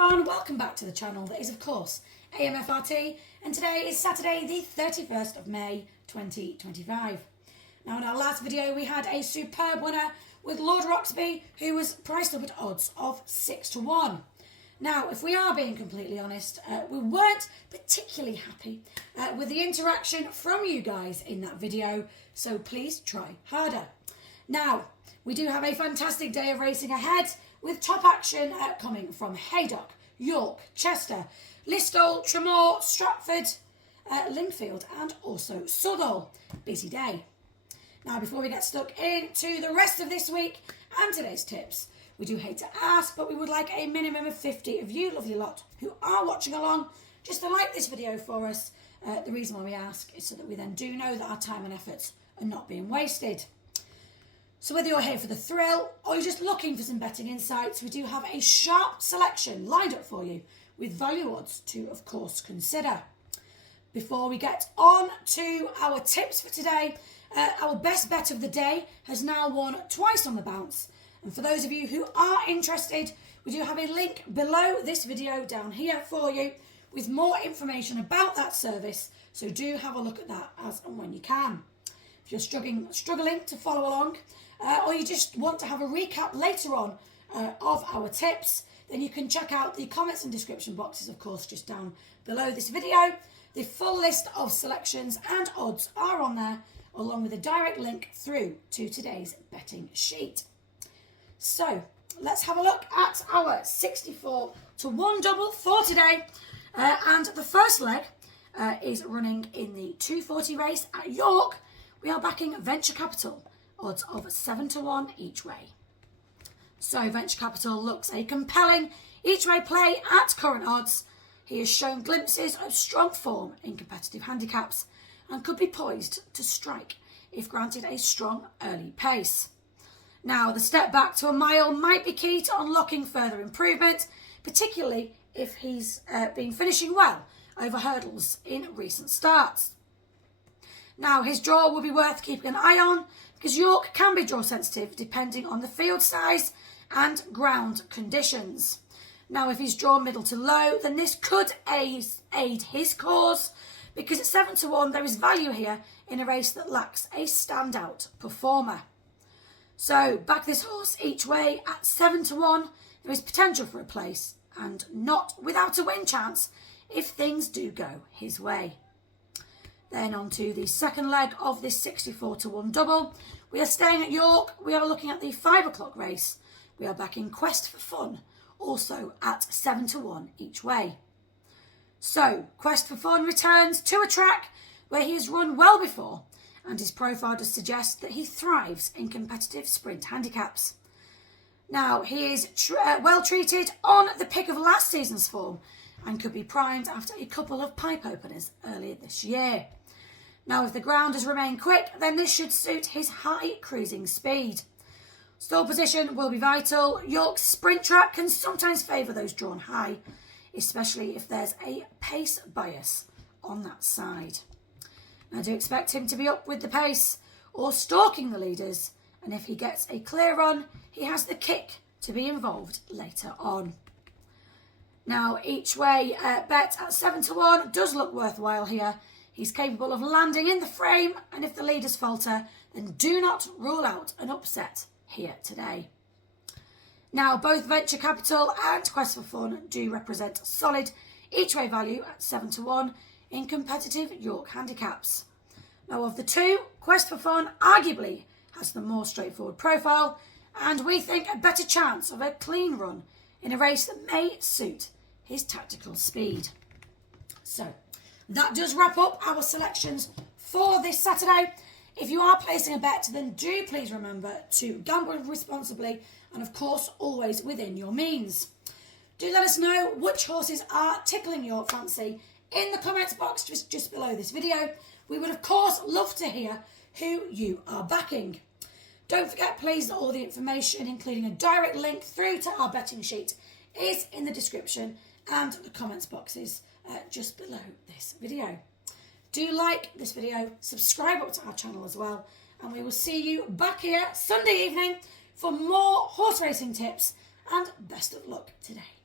everyone, welcome back to the channel that is of course AMFRT, and today is Saturday the 31st of May 2025. Now in our last video we had a superb winner with Lord Roxby, who was priced up at odds of 6 to 1. Now if we are being completely honest, we weren't particularly happy with the interaction from you guys in that video, so please try harder. Now we do have a fantastic day of racing ahead, with top action coming from Haydock, York, Chester, Listowel, Tremor, Stratford, Lingfield and also Southall. Busy day. Now before we get stuck into the rest of this week and today's tips, we do hate to ask, but we would like a minimum of 50 of you lovely lot who are watching along just to like this video for us. The reason why we ask is so that we then do know that our time and efforts are not being wasted. So whether you're here for the thrill or you're just looking for some betting insights, we do have a sharp selection lined up for you with value odds to, of course, consider. Before we get on to our tips for today, our best bet of the day has now won twice on the bounce. And for those of you who are interested, we do have a link below this video down here for you with more information about that service. So do have a look at that as and when you can. If you're struggling to follow along, or you just want to have a recap later on of our tips, then you can check out the comments and description boxes, of course, just down below this video. The full list of selections and odds are on there, along with a direct link through to today's betting sheet. So let's have a look at our 64 to 1 double for today. And the first leg is running in the 240 race at York. We are backing Venture Capital, odds of 7 to 1 each way. So Venture Capital looks a compelling each way play at current odds. He has shown glimpses of strong form in competitive handicaps and could be poised to strike if granted a strong early pace. Now the step back to a mile might be key to unlocking further improvement, particularly if he's been finishing well over hurdles in recent starts. Now his draw will be worth keeping an eye on, because York can be draw sensitive depending on the field size and ground conditions. Now if he's drawn middle to low, then this could aid his cause, because at 7 to 1 there is value here in a race that lacks a standout performer. So back this horse each way at 7 to 1, there is potential for a place and not without a win chance if things do go his way. Then on to the second leg of this 64 to 1 double. We are staying at York. We are looking at the 5 o'clock race. We are backing Quest for Fun, also at 7 to 1 each way. So Quest for Fun returns to a track where he has run well before, and his profile does suggest that he thrives in competitive sprint handicaps. Now he is well treated on the pick of last season's form and could be primed after a couple of pipe openers earlier this year. Now if the ground has remained quick, then this should suit his high cruising speed. Stall position will be vital. York's sprint track can sometimes favour those drawn high, especially if there's a pace bias on that side. Now I do expect him to be up with the pace or stalking the leaders, and if he gets a clear run, he has the kick to be involved later on. Now each way bet at 7 to 1 does look worthwhile here. He's capable of landing in the frame, and if the leaders falter, then do not rule out an upset here today. Now both Venture Capital and Quest for Fun do represent solid each way value at 7 to 1 in competitive York handicaps. Now of the two, Quest for Fun arguably has the more straightforward profile, and we think a better chance of a clean run in a race that may suit his tactical speed. So that does wrap up our selections for this Saturday. If you are placing a bet, then do please remember to gamble responsibly and of course always within your means. Do let us know which horses are tickling your fancy in the comments box just below this video. We would of course love to hear who you are backing. Don't forget please that all the information, including a direct link through to our betting sheet, is in the description and the comments boxes just below this video. Do like this video, subscribe up to our channel as well, and we will see you back here Sunday evening for more horse racing tips, and best of luck today.